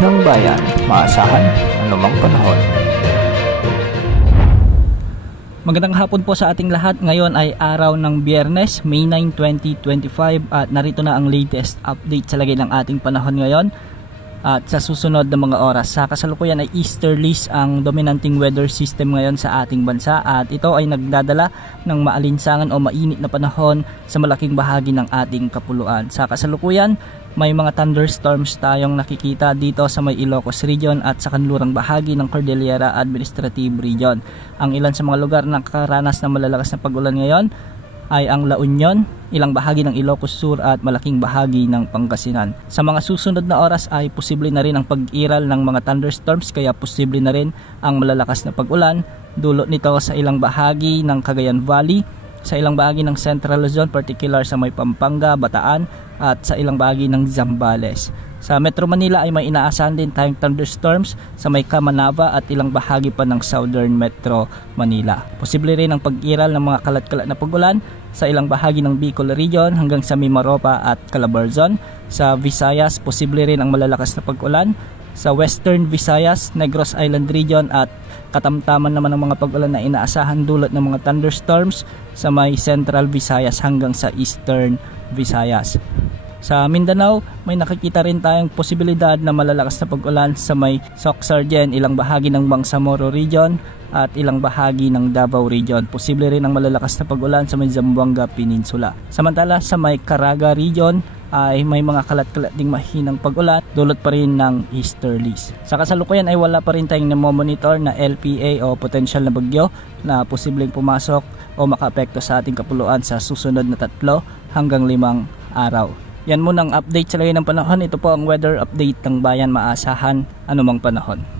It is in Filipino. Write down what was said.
ng bayan, maasahan anumang panahon. Magandang hapon po sa ating lahat. Ngayon ay araw ng Biyernes, May 9, 2025 at narito na ang latest update sa lagay ng ating panahon ngayon at sa susunod na mga oras. Sa kasalukuyan ay easterlies ang dominanting weather system ngayon sa ating bansa at ito ay nagdadala ng maalinsangan o mainit na panahon sa malaking bahagi ng ating kapuluan. Sa kasalukuyan may mga thunderstorms tayong nakikita dito sa may Ilocos Region at sa kanlurang bahagi ng Cordillera Administrative Region. Ang ilan sa mga lugar na nakakaranas ng malalakas na pag-ulan ngayon ay ang La Union, ilang bahagi ng Ilocos Sur at malaking bahagi ng Pangasinan. Sa mga susunod na oras ay posible na rin ang pag-iral ng mga thunderstorms kaya posible na rin ang malalakas na pag-ulan. Dulot nito sa ilang bahagi ng Cagayan Valley, sa ilang bahagi ng Central Luzon, particular sa may Pampanga, Bataan at sa ilang bahagi ng Zambales. Sa Metro Manila ay may inaasahan din tayong thunderstorms sa may Camanava at ilang bahagi pa ng Southern Metro Manila. Posible rin ang pag-iral ng mga kalat-kalat na pag-ulan sa ilang bahagi ng Bicol Region hanggang sa Mimaropa at Calabarzon. Sa Visayas, posible rin ang malalakas na pag-ulan sa Western Visayas, Negros Island Region at katamtaman naman ng mga pag-ulan na inaasahan dulot ng mga thunderstorms sa may Central Visayas hanggang sa Eastern Visayas. Sa Mindanao, may nakikita rin tayong posibilidad na malalakas na pag-ulan sa may Soc-Sargen, ilang bahagi ng Bangsamoro Region at ilang bahagi ng Davao Region. Posible rin ang malalakas na pag-ulan sa may Zamboanga Peninsula. Samantala sa may Caraga Region ay may mga kalat-kalat ding mahinang pag-ulan, dulot pa rin ng easterlies. Sa kasalukuyan ay wala pa rin tayong namomonitor na LPA o potential na bagyo na posibleng pumasok o makaapekto sa ating kapuluan sa susunod na 3 hanggang 5 araw. Yan muna ang update sa lagay ng panahon. Ito po ang weather update ng bayan, maasahan anumang panahon.